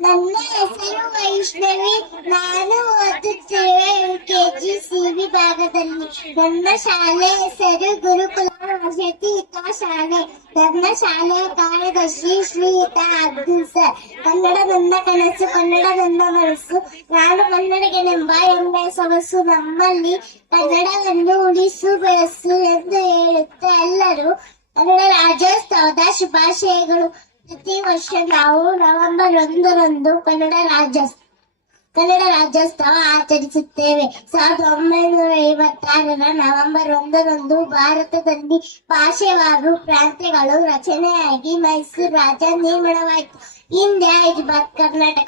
ನನ್ನ ಹೆಸರು ವೈಷ್ಣವಿ ನಾನು ಓದುತ್ತೇವೆ ಕೆಜಿ ಸಿ ವಿಭಾಗದಲ್ಲಿ ನನ್ನ ಶಾಲೆ ಹೆಸರು ಗುರುಕುಲ ವಸತಿ ಶಾಲೆ. ನನ್ನ ಶಾಲೆಯ ಕಾರ್ಯದರ್ಶಿ ಶ್ರೀಯುತ ಅಬ್ದುಲ್ ಸರ್. ಕನ್ನಡ ನನ್ನ ಕನಸು, ಕನ್ನಡ ನನ್ನ ಮನಸ್ಸು. ನಾನು ಕನ್ನಡಿಗನೆಂಬ ಎಂಬ ಸೊಗಸು ನಮ್ಮಲ್ಲಿ. ಕನ್ನಡವನ್ನು ಉಳಿಸು, ಬೆಳೆಸು ಎಂದು ಹೇಳುತ್ತಾ ಎಲ್ಲರೂ. ಕನ್ನಡ ರಾಜ್ಯೋತ್ಸವದ ಶುಭಾಶಯಗಳು. ಪ್ರತಿ ವರ್ಷ ನಾವು ನವೆಂಬರ್ ಒಂದರಂದು ಕನ್ನಡ ರಾಜ್ಯೋತ್ಸವ ಕನ್ನಡ ರಾಜ್ಯೋತ್ಸವ ಆಚರಿಸುತ್ತೇವೆ. ಸಾವಿರದ ಒಂಬೈನೂರ ಐವತ್ತಾರರ ನವೆಂಬರ್ ಒಂದರಂದು ಭಾರತದಲ್ಲಿ ಭಾಷೆವಾರು ಪ್ರಾಂತ್ಯಗಳು ರಚನೆಯಾಗಿ ಮೈಸೂರು ರಾಜ್ಯ ನಿರ್ಮಾಣವಾಯಿತು. ಹೈದರಾಬಾದ್ ಕರ್ನಾಟಕ ಕರ್ನಾಟಕ.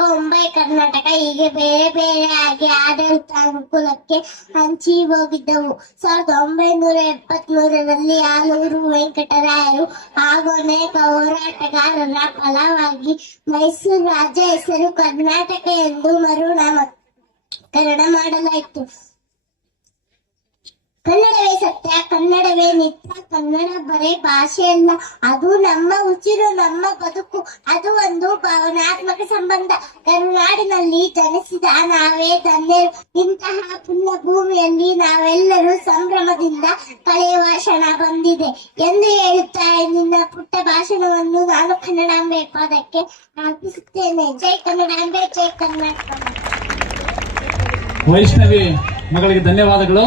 ಹೀಗೆ ಬೇರೆ ಬೇರೆ ಆಗಿ ಆಡಳಿತ ಅನುಕೂಲಕ್ಕೆ ಹಂಚಿ ಹೋಗಿದ್ದವು. ಸಾವಿರದ ಒಂಬೈನೂರ ಎಪ್ಪತ್ತ್ ಮೂರರಲ್ಲಿ ಆಲೂರು ವೆಂಕಟರಾಯರು ಹಾಗೂ ಅನೇಕ ಹೋರಾಟಗಾರರ ಫಲವಾಗಿ ಮೈಸೂರು ರಾಜ್ಯ ಹೆಸರು ಕರ್ನಾಟಕ ಎಂದು ಮರುನಾಮಕರಣ ಮಾಡಲಾಯಿತು. ಕನ್ನಡವೇ ಸತ್ಯ, ಕನ್ನಡವೇ ನಿತ್ಯ ಕನ್ನಡ ಬರೇ ಭಾಷೆಯಲ್ಲ, ಅದು ನಮ್ಮ ಉಸಿರು, ನಮ್ಮ ಬದುಕು, ಅದು ಒಂದು ಭಾವನಾತ್ಮಕ ಸಂಬಂಧ. ಕರುನಾಡಿನಲ್ಲಿ ಜನಿಸಿದ ನಾವೇ ಧನ್ಯರು ಇಂತಹ ಪುಣ್ಯ ಭೂಮಿಯಲ್ಲಿ ನಾವೆಲ್ಲರೂ ಸಂಭ್ರಮದಿಂದ ಕಳೆಯುವ ಕ್ಷಣ ಬಂದಿದೆ ಎಂದು ಹೇಳುತ್ತಾ ನಿನ್ನ ಪುಟ್ಟ ಭಾಷಣವನ್ನು ನಾನು ಕನ್ನಡ ಪದಕ್ಕೆ ಅರ್ಪಿಸುತ್ತೇನೆ ಜೈ ಕನ್ನಡಾಂಬೆ, ಜೈ ಕನ್ನಡ ವೈಷ್ಣವಿ ಮಗಳಿಗೆ ಧನ್ಯವಾದಗಳು.